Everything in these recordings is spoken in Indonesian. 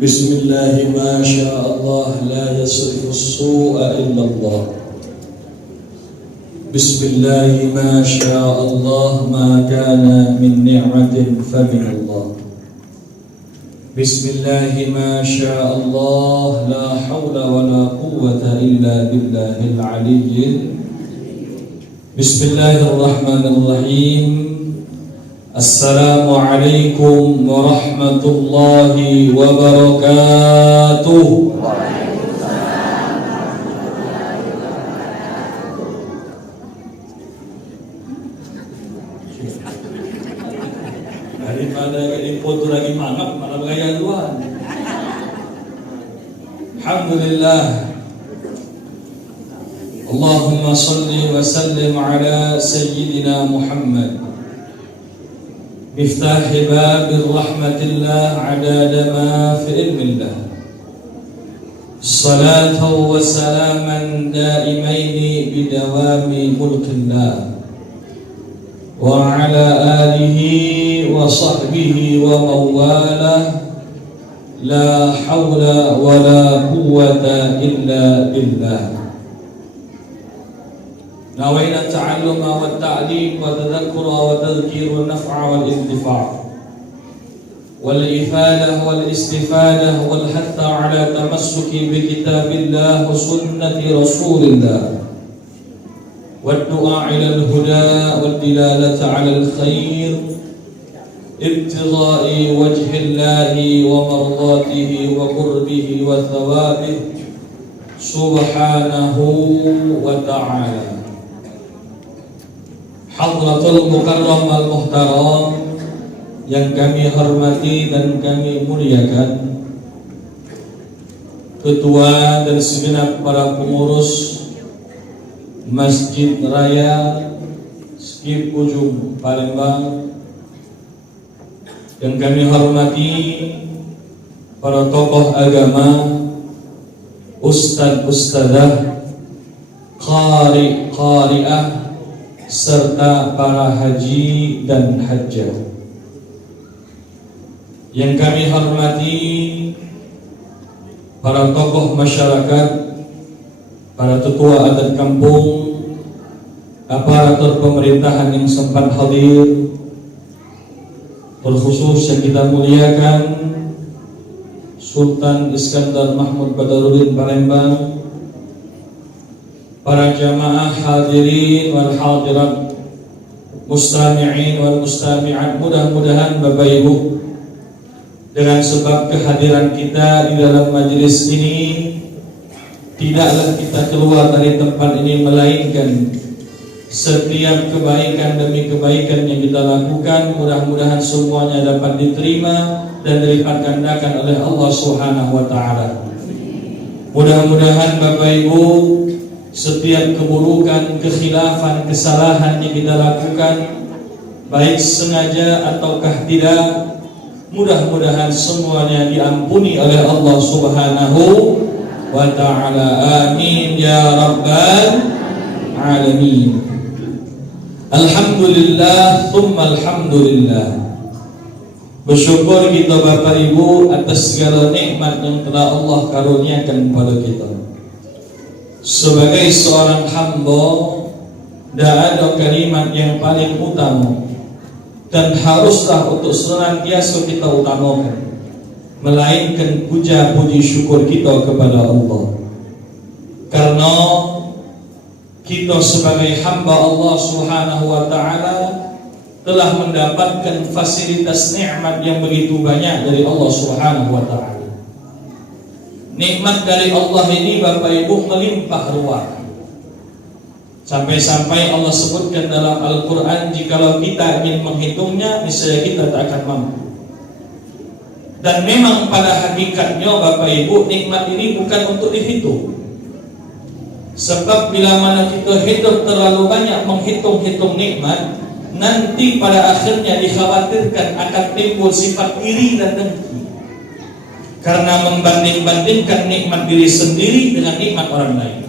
بسم الله ما شاء الله لا يصرف السوء إلا الله. بسم الله ما شاء الله ما كان من نعمة فمن الله. بسم الله ما شاء الله لا حول ولا قوة إلا بالله العلي. بسم الله الرحمن الرحيم. السلام عليكم ورحمة الله وبركاته. Daripada info tu lagi mangap, mana bergaya luar. Alhamdulillah. Allahumma salli wa sallim ala Sayyidina Muhammad مفتاح باب الرحمة الله عداد ما في علم الله. صلاة وسلاما دائمين بدوام ملك الله وعلى آله وصحبه ومن والاه. لا حول ولا قوة إلا بالله. نوينا التعلم والتعليم والتذكر والتذكير والنفع والانتفاع والإفادة والاستفادة والحث على تمسك بكتاب الله وسنة رسول الله والدعاء إلى الهدى والدلالة على الخير ابتغاء وجه الله ومرضاته وقربه وثوابه سبحانه وتعالى. Hadratul Mukarram al-Muhtaram yang kami hormati dan kami muliakan, ketua dan segenap para pengurus Masjid Raya Skip Ujung Palembang, yang kami hormati para tokoh agama, ustadz-ustadzah, qari-qari'ah, serta para haji dan hajjah. Yang kami hormati para tokoh masyarakat, para tetua adat kampung, aparatur pemerintahan yang sempat hadir, terkhusus yang kita muliakan Sultan Iskandar Mahmud Badarudin Palembang, para jamaah hadirin wal hadirat, mustami'in wal mustami'at. Mudah-mudahan Bapak Ibu, dengan sebab kehadiran kita di dalam majelis ini, tidaklah kita keluar dari tempat ini melainkan setiap kebaikan demi kebaikan yang kita lakukan, mudah-mudahan semuanya dapat diterima dan dilipat gandakan oleh Allah Subhanahu wa taala. Mudah-mudahan Bapak Ibu, setiap keburukan, kekhilafan, kesalahan yang kita lakukan, baik sengaja ataukah tidak, mudah-mudahan semuanya diampuni oleh Allah Subhanahu wa ta'ala. Amin ya rabbal alamin. Alhamdulillah thumma alhamdulillah. Bersyukur kita Bapak Ibu atas segala nikmat yang telah Allah karuniakan kepada kita. Sebagai seorang hamba, tidak ada kalimat yang paling utama dan haruslah untuk senantiasa kita utamakan, melainkan puja puji syukur kita kepada Allah. Karena kita sebagai hamba Allah Subhanahu wa ta'ala telah mendapatkan fasilitas nikmat yang begitu banyak dari Allah Subhanahu wa ta'ala. Nikmat dari Allah ini Bapak Ibu melimpah ruah. Sampai-sampai Allah sebutkan dalam Al-Quran, jikalau kita ingin menghitungnya, niscaya kita tak akan mampu. Dan memang pada hakikatnya Bapak Ibu, nikmat ini bukan untuk dihitung. Sebab bila mana kita hidup terlalu banyak menghitung-hitung nikmat, nanti pada akhirnya dikhawatirkan akan timbul sifat iri dan dengki, karena membanding-bandingkan nikmat diri sendiri dengan nikmat orang lain.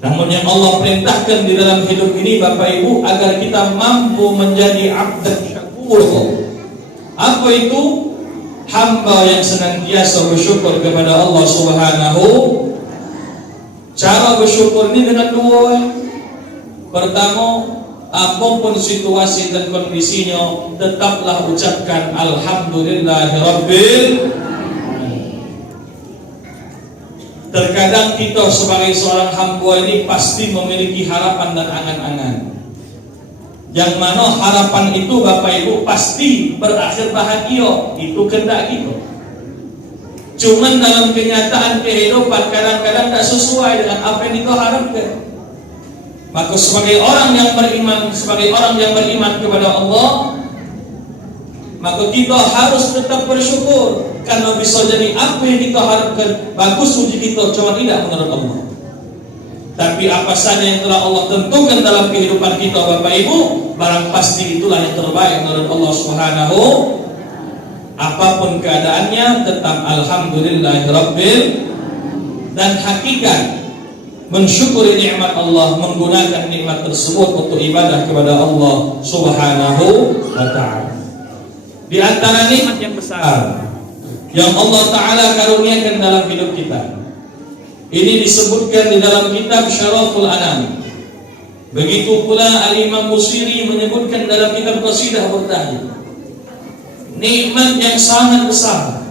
Namun yang Allah perintahkan di dalam hidup ini Bapak Ibu, agar kita mampu menjadi abdan syakur. Apa itu? hamba yang senantiasa bersyukur kepada Allah Subhanahu. Cara bersyukur ini dengan dua. Pertama, apapun situasi dan kondisinya, tetaplah ucapkan Alhamdulillahirabbil. Terkadang kita sebagai seorang hamba ini pasti memiliki harapan dan angan-angan, yang mana harapan itu Bapak Ibu pasti berakhir bahagia, itu kehendak kita. Cuman dalam kenyataan kehidupan kadang-kadang tak sesuai dengan apa yang kita harapkan. Maka sebagai orang yang beriman kepada Allah, maka kita harus tetap bersyukur, karena bisa jadi apa yang kita harapkan bagus uji kita, cuma tidak menurut Allah. Tapi apa saja yang telah Allah tentukan dalam kehidupan kita Bapak Ibu, barang pasti itulah yang terbaik menurut Allah Subhanahu. Apapun keadaannya, tetap Alhamdulillahirabbil. Dan hakikat mensyukuri nikmat Allah, menggunakan nikmat tersebut untuk ibadah kepada Allah Subhanahu wa ta'ala. Di antara nikmat yang besar yang Allah Ta'ala karuniakan dalam hidup kita, ini disebutkan di dalam kitab Syaraful Anam. Begitu pula Al-Imam Busiri menyebutkan dalam kitab Qasidah bertajuk nikmat yang sangat besar,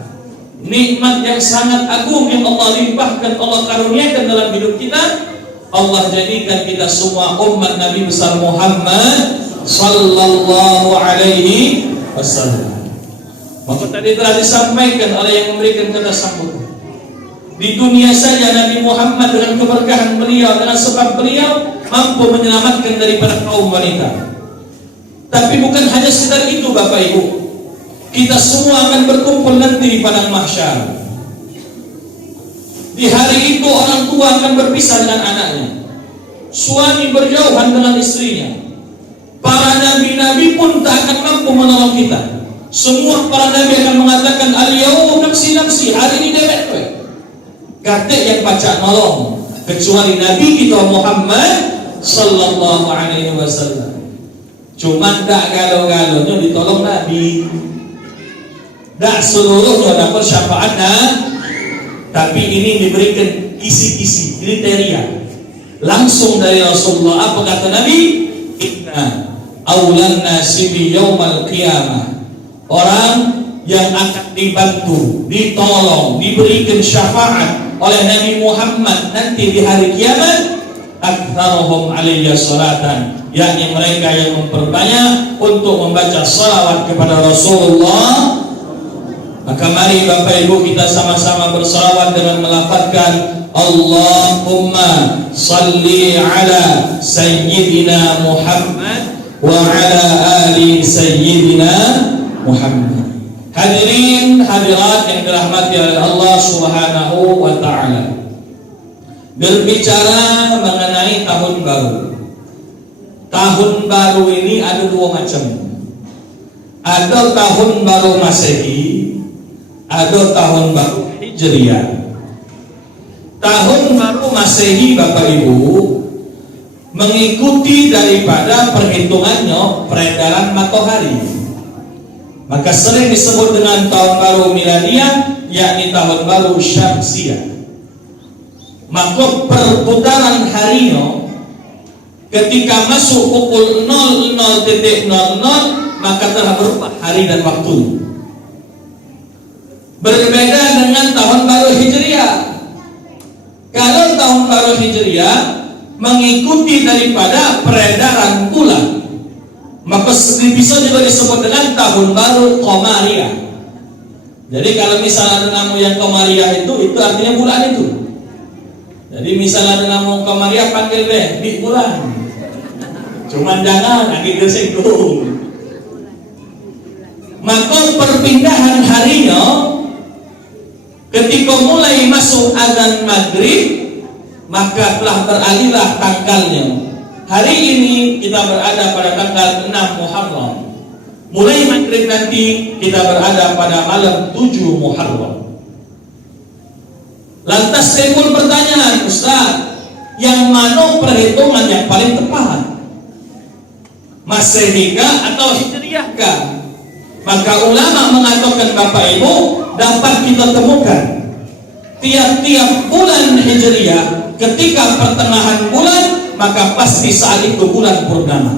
nikmat yang sangat agung yang Allah limpahkan, Allah karuniakan dalam hidup kita. Allah jadikan kita semua umat Nabi besar Muhammad sallallahu alaihi wasallam. Maka tadi telah disampaikan oleh yang memberikan kata sambutan. Di dunia saja Nabi Muhammad dengan keberkahan beliau, dengan sebab beliau mampu menyelamatkan daripada kaum wanita. Tapi bukan hanya sekedar itu Bapak Ibu, kita semua akan berkumpul nanti di padang mahsyar. Di hari itu orang tua akan berpisah dengan anaknya, suami berjauhan dengan istrinya. Para nabi-nabi pun tak akan mampu menolong kita. Semua para nabi akan mengatakan al-yawma nafsi nafsi, hari ini dewek kowe. Kate yang baca nolong kecuali Nabi kita Muhammad sallallahu alaihi wasallam. Cuman tak galau-galaunya ditolong Nabi. Tak seluruhnya dapat syafaat, tapi ini diberikan kisi-kisi kriteria langsung dari Rasulullah. Apa kata Nabi? Inna awlan nasi bi yaumal qiyamah, orang yang akan dibantu, ditolong, diberikan syafaat oleh Nabi Muhammad nanti di hari kiamat, aktsaruhum alayya salatan, yakni mereka yang memperbanyak untuk membaca salawat kepada Rasulullah. Maka mari Bapak Ibu kita sama-sama bersalawat dengan melafazkan Allahumma salli ala sayyidina Muhammad wa ala ali sayyidina Muhammad. Hadirin hadirat yang dirahmati oleh Allah Subhanahu wa ta'ala, berbicara mengenai tahun baru. Tahun baru ini ada dua macam. Ada tahun baru Masehi, ada tahun baru Hijriah. Tahun baru Masehi Bapak Ibu mengikuti daripada perhitungannya peredaran matahari. Maka sering disebut dengan tahun baru miladiah, yakni tahun baru syamsiah. Maka perputaran harinya ketika masuk pukul 00.00, maka telah berubah hari dan waktu. Berbeda dengan tahun baru Hijriah. Kalau tahun baru Hijriah mengikuti daripada peredaran bulan, maka bisa juga disebut dengan tahun baru Qamariah. Jadi kalau misalnya ada nama yang Qamariah itu artinya bulan itu. Jadi misalnya ada nama Qamariah, panggil deh di bulan. Cuman jangan lagi tersinggung. Maka perpindahan harinya ketika mulai masuk azan maghrib, maka telah beralihlah tanggalnya. Hari ini kita berada pada tanggal 6 Muharram. Mulai maghrib nanti kita berada pada malam 7 Muharram. Lantas timbul pertanyaan, Ustaz, yang mana perhitungan yang paling tepat? Masehikah atau Hijriahkah? Maka ulama mengatakan Bapak Ibu, dapat kita temukan tiap-tiap bulan Hijriah ketika pertengahan bulan, maka pasti saat itu bulan purnama.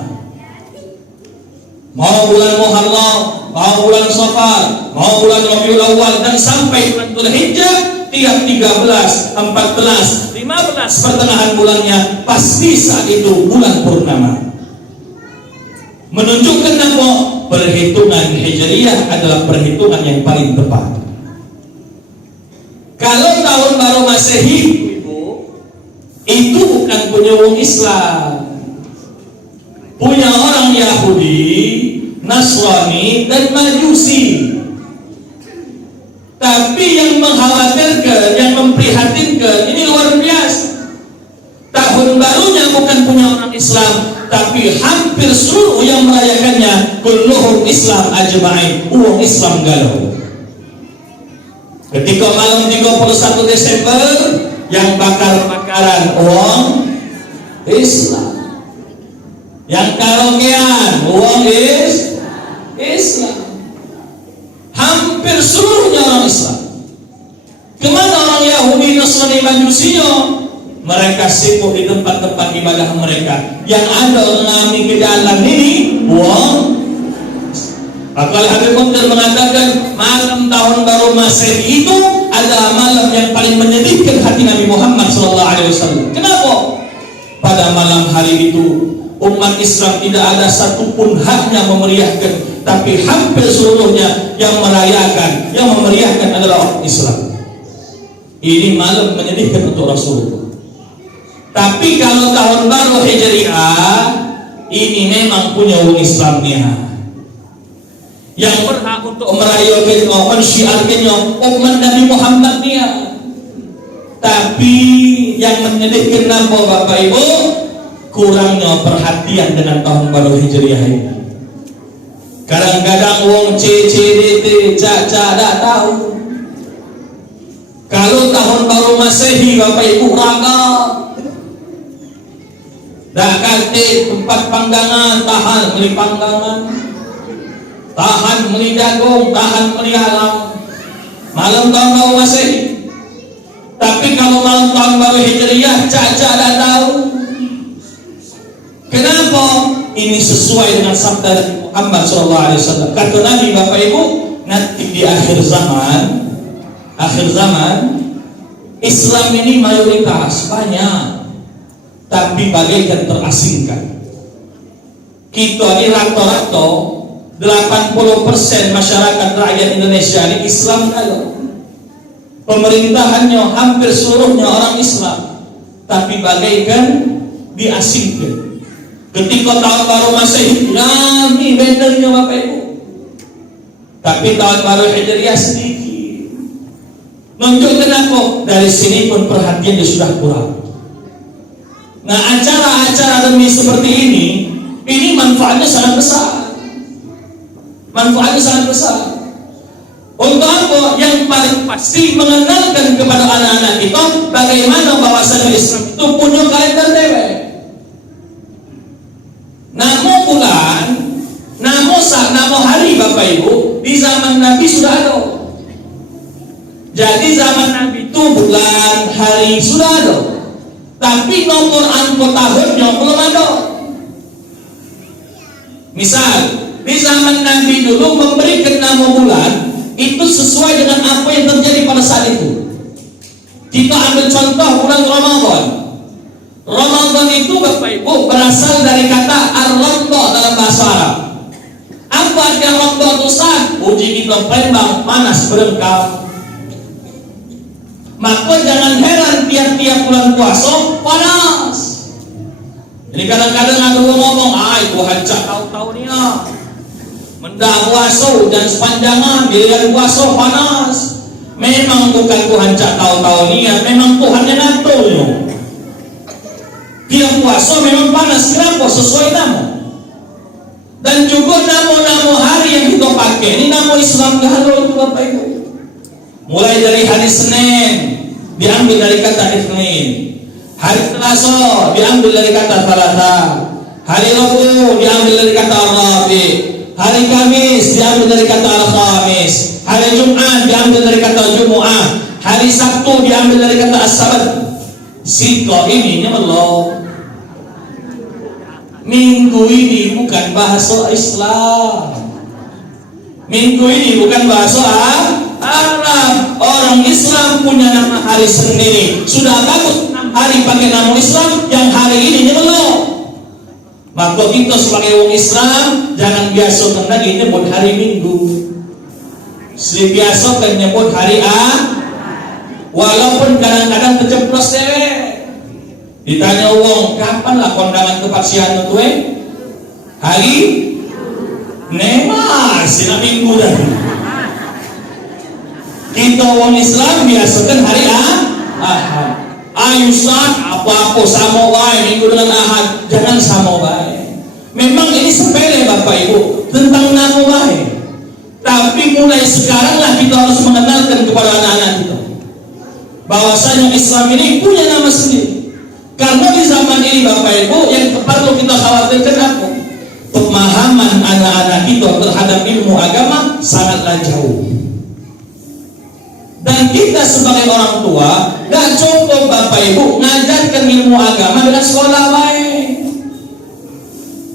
Mau bulan Muharram, mau bulan Safar, mau bulan Rabiul Awal, dan sampai bulan Dzulhijjah, tiap 13, 14, 15 pertengahan bulannya pasti saat itu bulan purnama. Menunjukkan apa? Perhitungan Hijriah adalah perhitungan yang paling tepat. Kalau tahun baru Masehi itu bukan punya orang Islam, punya orang Yahudi, Nasrani, dan Majusi. Tapi yang mengkhawatirkan, yang memprihatinkan, ini luar biasa. Tahun barunya bukan punya orang Islam, tapi hampir seluruh yang merayakannya kulluhum Islam ajma'in, uang Islam galau. Ketika malam 31 Desember yang bakar-bakaran uang Islam, yang karaokean uang Islam. Hampir seluruhnya orang Islam. Kemana orang Yahudi, Nasrani, Majusinya? Mereka sibuk di tempat-tempat ibadah mereka. Yang ada orang ke dalam ini uang. Akal Habib Mundir mengatakan malam tahun baru Masehi itu adalah malam yang paling menyedihkan hati Nabi Muhammad SAW. Kenapa? Pada malam hari itu umat Islam tidak ada satupun haknya memeriahkan, tapi hampir seluruhnya yang merayakan, yang memeriahkan adalah orang Islam. Ini malam menyedihkan untuk Rasulullah. Tapi kalau tahun baru Hijriah, ini memang punya orang Islamnya yang berhak untuk merayakan, mensyiarkannya umat Nabi Muhammad dia. Tapi yang menyedihkan apa Bapak Ibu? Kurangnya perhatian dengan tahun baru Hijriah ini. Kadang-kadang wong CCDT caca tak tahu. Kalau tahun baru Masehi Bapak Ibu ragam. Dak kate tempat panggangan, tahan beli panggangan, tahan beli jagung, tahan beli alam. Malam tahun baru Masehi. Tapi kalau malam tahun baru Hijriah caca tak tahu. Kenapa? Ini sesuai dengan sabda Nabi Muhammad SAW. Kata Nabi Bapak Ibu, nanti di akhir zaman Islam ini mayoritas banyak, tapi bagaikan terasingkan. Kita ini rata-rata 80% masyarakat rakyat Indonesia ini Islam kalau pemerintahannya hampir seluruhnya orang Islam, tapi bagaikan diasingkan. Ketika tahun baru Masehi ramai bendernya Bapak Ibu, tapi tahun baru Hijriah sedikit. Menunjukkan apa? Dari sini pun perhatiannya sudah kurang. Nah, acara-acara demi seperti ini manfaatnya sangat besar. Manfaatnya sangat besar. Untuk apa? Yang paling pasti mengenalkan kepada anak-anak kita bagaimana bahwasanya Islam itu punya kalender dewek. Namo bulan, namo hari Bapak Ibu di zaman Nabi sudah ada. Jadi zaman Nabi itu bulan, hari sudah ada. Tapi nomor angka tahunnya belum ada. Misal di zaman Nabi dulu memberikan nama bulan itu sesuai dengan apa yang terjadi pada saat itu. Kita ambil contoh bulan Ramadan. Ramadan itu Bapak Ibu berasal dari kata ar-ramda dalam bahasa Arab. Apa arti ramda itu saat uji kita Palembang panas berengkau. Maka jangan heran tiap-tiap bulan puasa panas. Jadi kadang-kadang ada orang ngomong, itu hancak tahu-tahu ni mendak puasa dan sepanjangan bila puasa panas. Memang bukan Tuhan cak tahu-tahu ni, memang Tuhan yang atur. Dia puasa memang panas. Kenapa? Sesuai nama. Dan juga nama-nama hari yang kita pakai ini nama Islam galau itu Bapak Ibu. Mulai dari hari Senin diambil dari kata Ithnin, hari Selasa diambil dari kata Thalatha, hari Rabu diambil dari kata Rabi, Hari Kamis diambil dari kata Al-Khamis. Hari Jumat diambil dari kata Jumu'ah. Hari Sabtu diambil dari kata As-Sabat. Siko ini Allah. Minggu ini bukan bahasa Islam. Minggu ini bukan bahasa Arab. Orang Islam punya nama hari sendiri. Sudah bagus 6 hari pakai nama Islam, yang hari ini belum. Maka kita sebagai orang Islam jangan biasa lagi nyebut hari Minggu. Biasa kan nyebut hari walaupun kadang-kadang terceplos deh. Ditanya wong, kapan lah kondangan tempat siang itu hari Nema sila Minggu dah. Kita orang Islam biasakan hari Ahad. Ayusan apa-apa sama wae Minggu dengan Ahad, jangan sama wae. Memang ini sepele Bapak Ibu tentang nama wae. Tapi mulai sekaranglah kita harus mengenalkan kepada anak-anak kita bahwasanya Islam ini punya nama sendiri. Karena di zaman ini Bapak Ibu yang perlu kita khawatirkan apa? Pemahaman anak-anak kita terhadap ilmu agama sangatlah jauh. Dan kita sebagai orang tua gak cukup Bapak Ibu ngajarkan ilmu agama dengan sekolah baik.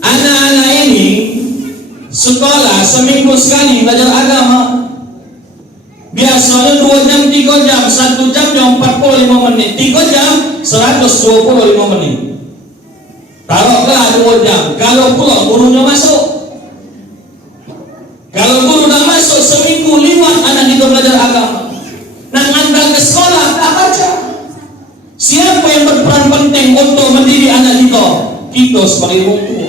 Anak-anak ini sekolah seminggu sekali belajar agama. Biasanya 2 jam, 3 jam, 1 jam yang 45 menit, 3 jam 125 menit. Taruhlah 2 jam. Kalau pulang gurunya masuk. Kalau guru dah masuk seminggu liwat anak itu belajar agama. Nak ngantar ke sekolah tak baca. Siapa yang berperan penting untuk mendidik anak kita? Kita sebagai orang tua.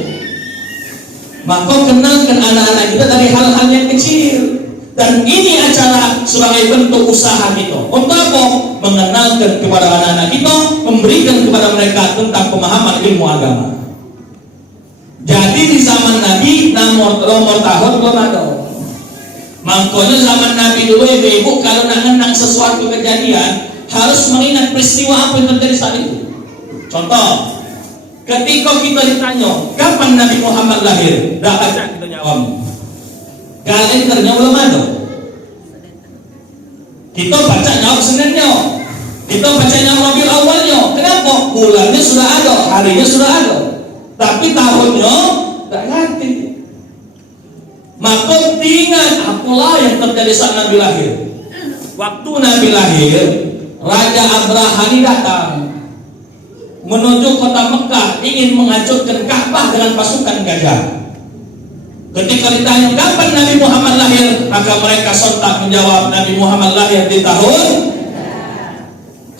Maka kenalkan anak-anak kita dari hal-hal yang kecil. Dan ini acara sebagai bentuk usaha kita. Untuk apa? Mengenalkan kepada anak-anak kita, memberikan kepada mereka tentang pemahaman ilmu agama. Jadi di zaman Nabi nomor tahun belum ada. Makanya zaman Nabi dulu ibu kalau nak mengenang sesuatu kejadian harus mengingat peristiwa apa yang terjadi saat itu. Contoh, ketika kita ditanya kapan Nabi Muhammad lahir, dah baca kita jawab. Kalendernya belum ada. Kita baca jawab Seninnya, kita baca jawab Rabiul Awalnya. Kenapa? Bulannya sudah ada, harinya sudah ada, tapi tahunnya tak ganti. Maka ingat apalah yang terjadi saat Nabi lahir. Waktu Nabi lahir, Raja Abraham datang menuju kota Mekah, ingin menghancurkan Ka'bah dengan pasukan gajah. Ketika ditanya kapan Nabi Muhammad lahir, maka mereka sontak menjawab Nabi Muhammad lahir di tahun.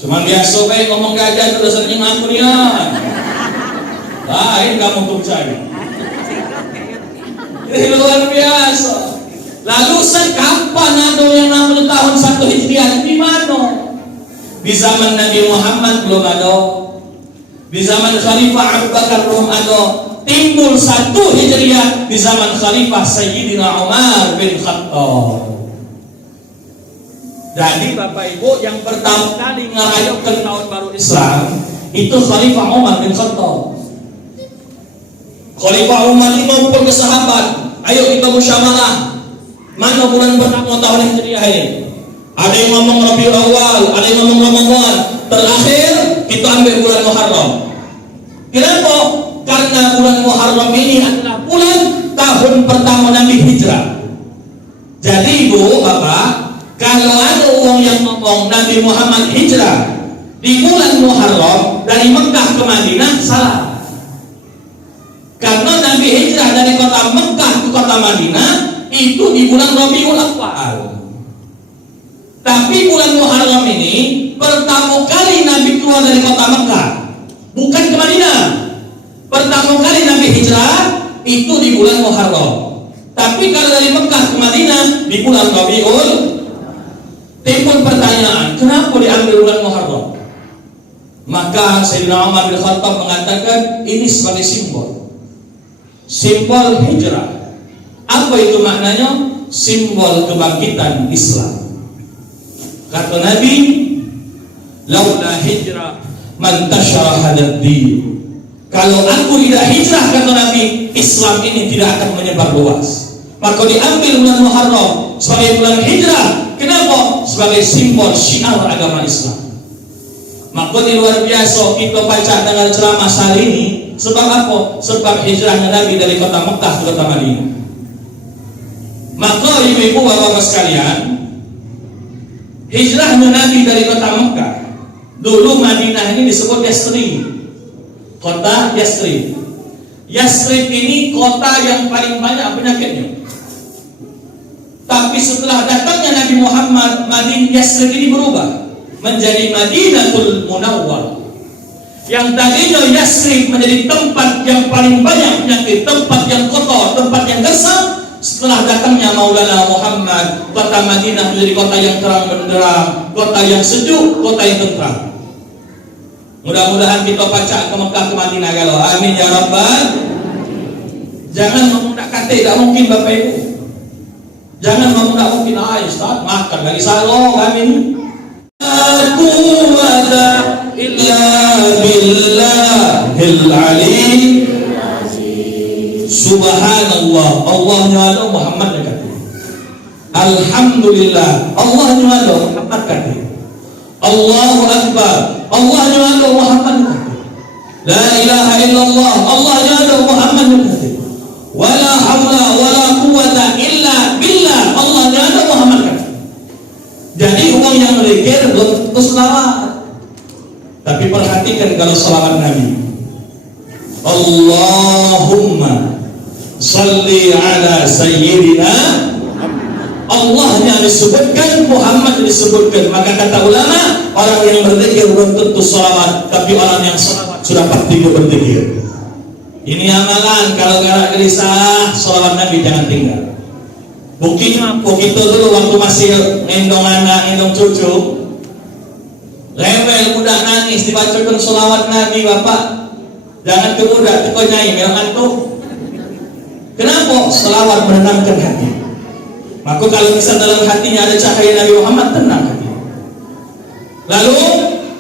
Cuma biasa baik ngomong gajah terus sering ngaku dia. Lain kamu percaya. Ini luar biasa. Lalu kapan ada yang namanya tahun 1 Hijriah di mana? Di zaman Nabi Muhammad belum ada. Di zaman Khalifah Abu Bakar belum ada. Timbul 1 Hijriah di zaman Khalifah Sayyidina Umar bin Khattab. Jadi Bapak Ibu yang pertama kali ngerayakan tahun baru Islam itu Khalifah Umar bin Khattab. Khalifah Umar ini mengumpul ke sahabat, ayo kita musyawarah mana bulan pertama tahun Hijriah ini. Ada yang ngomong Rabiul Awal, ada yang ngomong Ramadan. Terakhir kita ambil bulan Muharram. Kenapa? Karena bulan Muharram ini adalah bulan tahun pertama Nabi Hijrah. Jadi Ibu, Bapak, kalau ada orang yang ngomong Nabi Muhammad Hijrah di bulan Muharram dari Mekah ke Madinah, salah. Karena Nabi hijrah dari kota Mekah ke kota Madinah itu di bulan Rabiul Awal. Tapi bulan Muharram ini pertama kali Nabi keluar dari kota Mekah, bukan ke Madinah. Pertama kali Nabi hijrah itu di bulan Muharram. Tapi kalau dari Mekah ke Madinah di bulan Rabiul. Timbul pertanyaan, kenapa diambil bulan Muharram? Maka Sayyidina Umar bin Khattab mengatakan ini sebagai simbol hijrah. Apa itu maknanya? Simbol kebangkitan Islam. Kata Nabi, laula hijrah man tashara hadad din. Kalau aku tidak hijrah, kata Nabi, Islam ini tidak akan menyebar luas. Maka diambil bulan Muharram sebagai bulan hijrah. Kenapa? Sebagai simbol syiar agama Islam. Maka ini luar biasa kita baca dengan ceramah hari ini. Sebab apa? Sebab hijrahnya Nabi dari kota Mekah ke kota Madinah. Maka ibu-ibu bapak sekalian, hijrahnya Nabi dari kota Mekah. Dulu Madinah ini disebut Yasrib, kota Yasrib. Yasrib ini kota yang paling banyak penyakitnya. Tapi setelah datangnya Nabi Muhammad, Madinah Yasrib ini berubah menjadi Madinatul Munawwar. Yang tadinya Yasrib menjadi tempat yang paling banyak penyakit, tempat yang kotor, tempat yang gersang. Setelah datangnya Maulana Muhammad, kota Madinah menjadi kota yang terang benderang, kota yang sejuk, kota yang tentram. Mudah-mudahan kita baca ke Mekah ke Madinah kalau amin ya rabbal. Jangan memudak kata, tidak mungkin Bapak Ibu. Jangan memudak mungkin, Ustaz makan lagi salo kami ini. Aku ada illa billahil alim. Subhanallah, Allah nyala Muhammad kata. Alhamdulillah, Allah nyala Muhammad kata. Allahu Akbar, Allah nyala Muhammad kata. La ilaha illallah, Allah nyala Muhammad kata. Wala hawla wala quwwata illa billah, Allah nyala Muhammad kata. Jadi orang yang melekir belum tentu selawat. Tapi perhatikan kalau selawat Nabi, Allahumma salli ala sayyidina, Allahnya disebutkan, Muhammad disebutkan. Maka kata ulama, orang yang berzikir belum tentu salawat, tapi orang yang salawat sudah pasti berzikir. Ini amalan kalau gara gelisah, salawat Nabi jangan tinggal. Buktinya begitu dulu waktu masih ngendong anak, ngendong cucu, rewel mudah nangis dibacakan salawat Nabi, Bapak. Jangan kemudah, teko nyai memang antuk. Kenapa? Selawat menenangkan hati. Maka kalau bisa dalam hatinya ada cahaya Nabi Muhammad, tenang hati. Lalu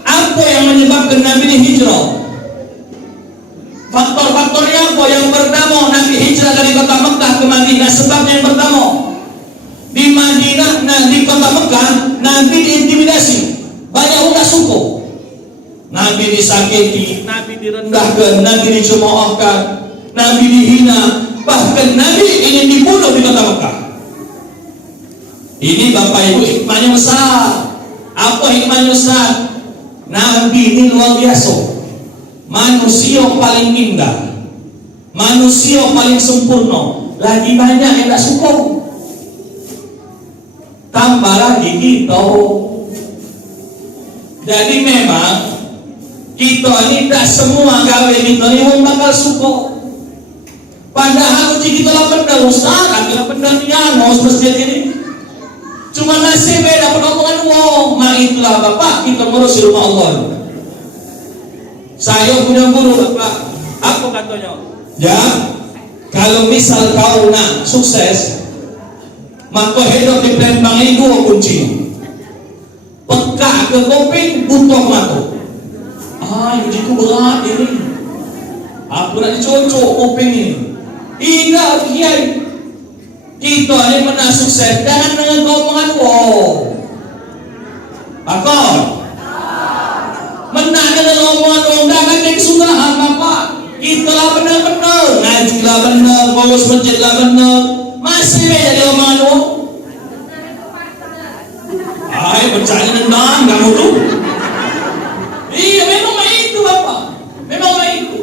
apa yang menyebabkan Nabi ini hijrah? Faktor-faktornya apa? Yang pertama, Nabi hijrah dari kota Mekah ke Madinah. Sebabnya yang pertama, di Madinah, di kota Mekah, Nabi diintimidasi. Banyak umat suku. Nabi disakiti, Nabi direndahkan, Nabi dicemoohkan, Nabi dihina, bahkan Nabi ingin dibunuh di kota Mekah. Ini Bapak Ibu hikmahnya besar. Apa hikmahnya besar? Nabi ini luar biasa. Manusia paling indah, manusia paling sempurna. Lagi banyak yang tak suka. Tambah lagi kita. Jadi memang kita ini tak semua gawe kita ni orang bakal suka. Padahal uji kita lah benar, Ustaz, kita benar ni harus masjid ini. Cuma nasib dapat omongan wong. Mak itulah Bapak, kita ngurus rumah Allah. Saya punya guru Bapak, apa katanya? Ya, kalau misal kau nak sukses, maka hidup di Palembang ini dua kunci. Peka ke kuping, butuh mata. Ujiku berat ini. Aku nak dicocok kuping ini. Tidak, Kiai. Kita ini pernah sukses dengan omongan wow. Akal. Menang dengan omongan wow, dengan kesudahan Bapak. Kita lah benar-benar, ngaji lah benar, ngurus masjid lah benar. Masih jadi omongan wow. Percaya nendang kamu tuh. Iya, memang itu Bapak. Memang itu.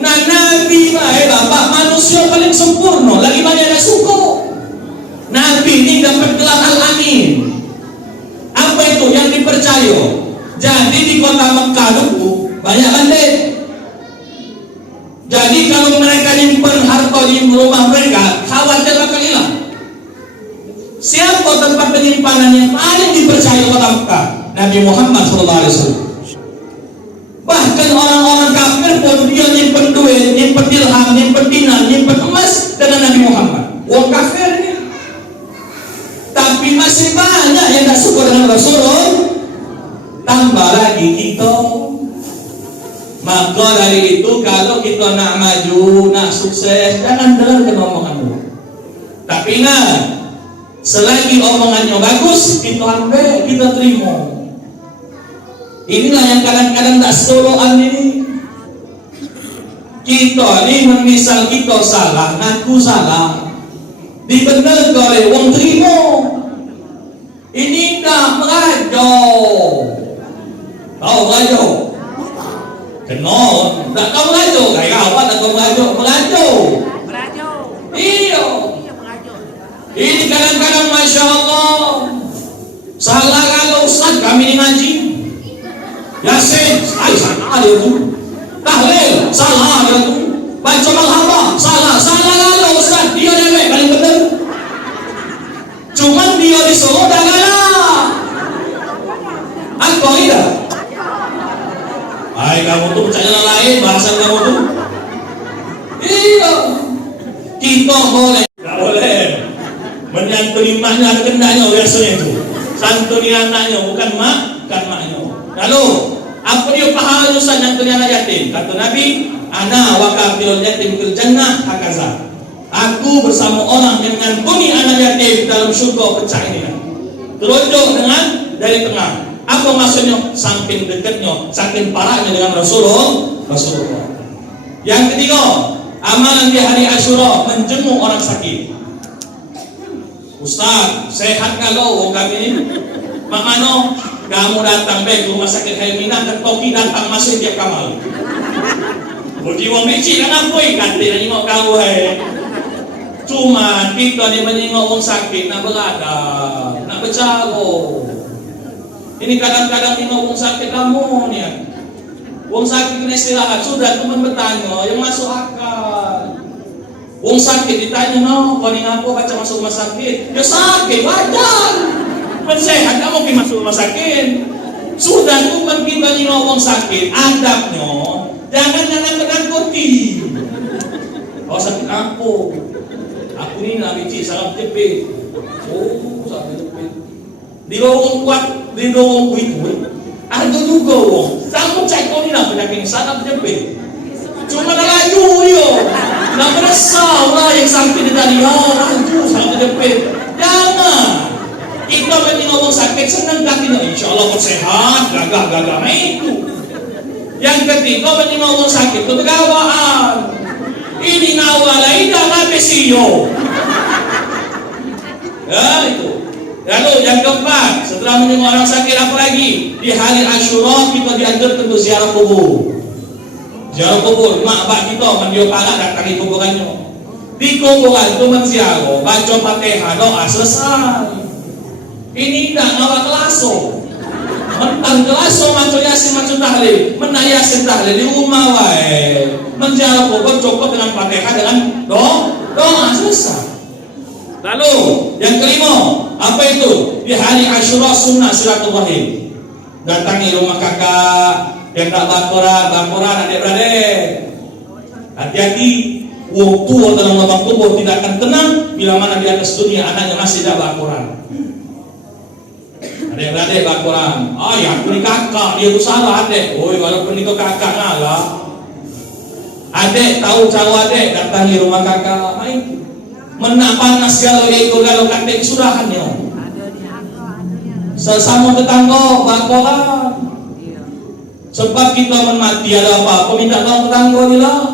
Nah, Nabi Bapak manusia paling sempurna. Lagi banyak yang suku. Nabi ini dapat gelar Al-Amin. Apa itu yang dipercaya? Jadi di kota Mekah dulu banyak bandit. Jadi kalau mereka nyimpen harta di rumah mereka, khawatir bakal hilang. Siapa tempat penyimpanan yang paling dipercaya kota Mekah? Nabi Muhammad SAW. Bahkan orang-orang kafir pun dia nyimpen duit, nyimpen dirham, nyimpen dinar, nyimpen emas dengan Nabi Muhammad. Orang kafir ini. Tapi masih banyak yang tak suka dengan Rasulullah. Tambah lagi kita. Maka dari itu kalau kita nak maju, nak sukses, jangan dengarkan omongan orang. Tapi ingat, selagi omongannya bagus, kita ambil, kita terima. Inilah yang kadang-kadang tak soloan ini. Kita ni memisal kita salah, ngaku salah, dibenar oleh wong terima. Ini dah merajo. Tahu merajo? Kenal, tak tahu merajo. Kayak apa tak tahu merajo? Merajo. Iya. Ini kadang-kadang Masya Allah, salah kalau Ustaz kami ni ngaji Yasin, salah dia tu. Tahlil, salah dia tu. Baca malhamah, salah kalau Ustaz. Dia demek paling benar. Cuman dia disuruh dah kalah. Aku ini dah. Hai, kamu tu percaya lain bahasa kamu tu. Iya. Kita boleh. Tak boleh. Menyantuni maknya ada kendanya biasanya itu. Santuni anaknya bukan maknya. Lalu apa dia pahala Ustaz nyantuni anak yatim? Kata Nabi, ana wa kafirul yatim fil jannah hakaza. Aku bersama orang yang menyantuni anak yatim dalam syurga pecah ini. Terujuk dengan dari tengah. Apa maksudnya? Saking dekatnya, saking parahnya dengan Rasulullah. Yang ketiga, amalan di hari Asyura, menjenguk orang sakit. Ustaz, sehat kalau kami ini? Mak mano, kamu datang baik rumah sakit Helmina, tertoki datang masih tiap kamal. Budi wong beci kan apa ikan dia nengok kau hai. Cuma kita ni menengok wong sakit nak berada, nak bercara. Ini kadang-kadang tengok wong sakit kamu ni. Wong sakit kena istirahat, sudah teman bertanya yang masuk akal. Wong sakit ditanya, no, kau ni ngapa baca masuk rumah sakit? Ya sakit, wajar. Mensehat, tak mungkin masuk rumah sakit. Sudah teman kita tengok wong sakit, adabnya jangan menakuti. Kau sakit apa? Aku ni nak bici salam jepit. Oh, salam jepit. Di lorong kuat, di lorong kuit. Ada juga wong. Kamu cek kau ni nak penyakit salam jepit. Cuma dah laju dia. Nak meresau lah yang sakit dari laju salam jepit. Jangan. Kita menengok orang sakit senang kaki nak. InsyaAllah bersehat, gagah itu. Yang ketiga menengok orang sakit itu tegawaan. Ini ngawal lain dah habis iyo. Ya itu. Lalu yang keempat, setelah menengok orang sakit apa lagi? Di hari Asyura kita dianjurkan untuk ziarah kubur. Ziarah kubur, mak bak kita mendiok palak datangi kuburannya. Di kuburan itu menziarah, baca Fatihah, doa selesai. Ini tak ngawak kelaso. Mentang kelaso macam yasin macam tahlil, menang yasin tahlil di rumah wae. Menziarah kubur cukup dengan Fatihah dengan doa selesai. Lalu yang kelima, apa itu? Di hari Asyura sunnah silaturahim. Datangi rumah kakak yang tak bakuran adik-beradik. Hati-hati, wong tua dalam lubang kubur tidak akan tenang bila mana di atas dunia anaknya masih tak bakuran. Adik-beradik bakuran. Ayah, aku ni kakak, dia tu salah adik. Oi, walaupun itu kakak ngalah. Adik tahu cara adik datangi rumah kakak. Main. Menak panas galau katik surahannya. Sesama tetangga bakoran. Sebab kita menmati ada apa? Minta tolong tetangga ni lah.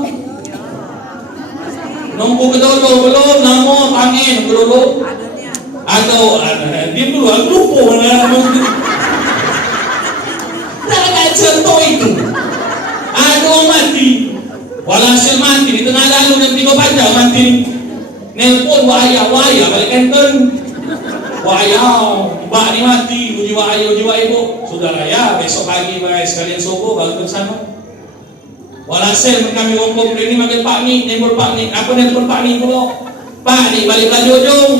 Nunggu kedolo belum, nama angin kedolo. Dia dulu aku lupa mana. Tak ada contoh itu. Ada orang mati. Walhasil mati di tengah lalu yang 3 jam mati. Nelpon wahaya balik kantor. Wahaya, mbak ni mati, uji wahaya ibu. Saudara ya, besok pagi sekalian subuh balik ke sana. Walhasil kami ngomong ini manggil Pak Ni, nelpon Pak Ni. Apa nelpon Pak Ni pula? Pak Ni balik lagi ujung.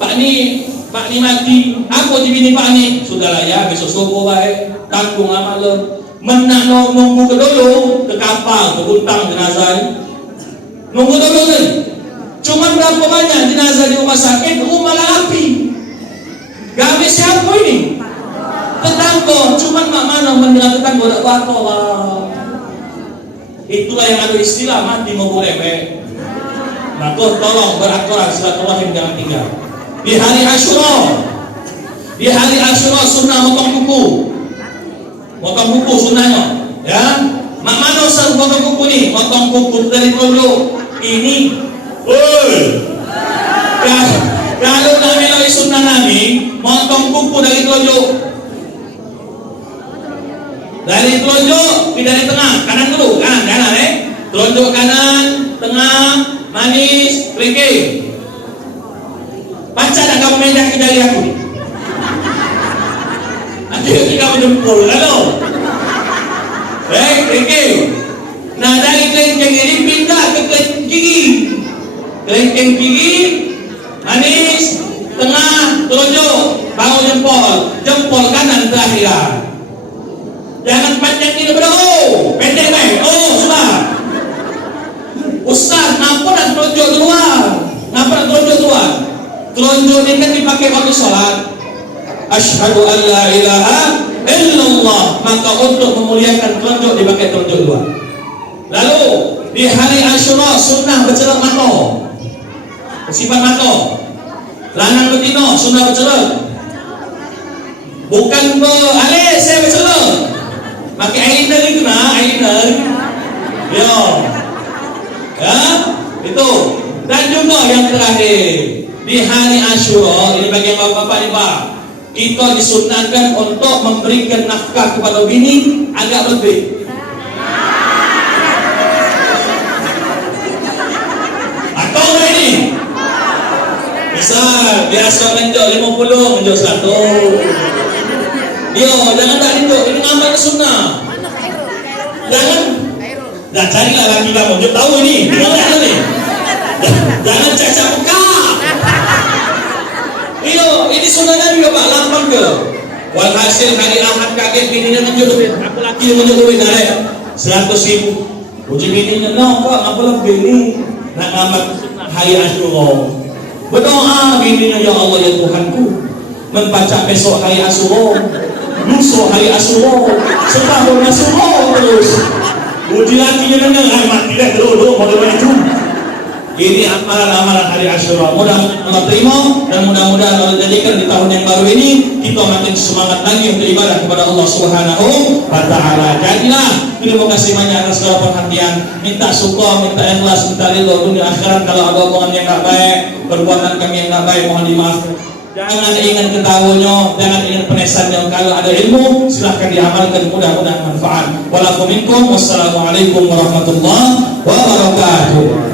Pak Ni mati. Aku di bini Pak Ni. Saudara ya, besok subuh baik. Tanggung amalan. Menak nunggu ke dulu ke kapal, ke buntang jenazah. Nunggu dulu ni. Cuma berapa banyak jenazah di rumah sakit, rumah api. Gawe siapa ini? Tetangga. Cuma mak mana mendengar tetangga tak bakal lah. Itulah yang ada istilah mati mau boleh. Maka tolong beraturan silaturahim jangan tinggal. Di hari Asyura sunnah motong kuku sunnahnya, ya. Mak mana usah motong kuku ni? Motong kuku dari dulu ini. Kalau nak meloi sunnah Nabi, motong kuku dari telunjuk. Dari telunjuk, dari tengah, kanan dulu, kanan telunjuk kanan, tengah, manis, kelingking. Baca tak kamu mendah ke jari aku? Akhirnya kamu jempol, lalu. Kelingking. Nah dari kelingking ini pindah ke kelingking gigi. Kelingking gigi, manis, tengah, telunjuk, baru jempol kanan terakhir. Jangan panjang ini bro, pendek baik. Sudah. Ustaz, ngapa nak telunjuk keluar? Telunjuk ini kan dipakai waktu sholat. Asyhadu an la ilaha illallah. Maka untuk memuliakan telunjuk dipakai telunjuk keluar. Lalu di hari Asyura sunnah bercelak mata. Sifat mata. Lanang betina sunnah bercelak. Bukan alis saya bercelak. Pakai eyeliner itu eyeliner. Ya, itu. Dan juga yang terakhir di hari Asyura ini bagi bapak-bapak ni Pak, kita disunahkan untuk memberikan nafkah kepada bini agak lebih. Atau ini? Misal biasa menjok 50, menjok 100. Jangan tak lintuk, ini ngamal sunnah. Jangan carilah laki kamu, dia tahu ini, dengar ni. Jangan cacat muka. Ini sunnah Nabi Pak, lampang ke. Walhasil hari Ahad kaget bininya menjodoh. Aku laki yang menjodoh naik 100.000. Uji bininya, no Pak, apa lebih ini? Nak ngamal hari Asyura. Berdoa bininya, ya Allah ya Tuhanku, membaca besok hari Asyura, lusa hari Asyura, setahun Asyura terus. Uji lakinya dengar, mati dah dulu model itu. Ini amalan-amalan hari Asyura. Mudah-mudahan Allah terima dan mudah-mudahan Allah jadikan di tahun yang baru ini kita makin semangat lagi untuk ibadah kepada Allah Subhanahu wa taala. Jadilah terima kasih banyak atas segala perhatian. Minta syukur, minta ikhlas, minta ridha dunia akhirat. Kalau ada omongan yang tak baik, perbuatan kami yang tak baik, mohon dimaafkan. Jangan ingin ketahuinya, jangan ingin penesannya. Kalau ada ilmu, silahkan diamalkan, mudah-mudahan manfaat. Walakum minkum, wassalamualaikum warahmatullahi wabarakatuh.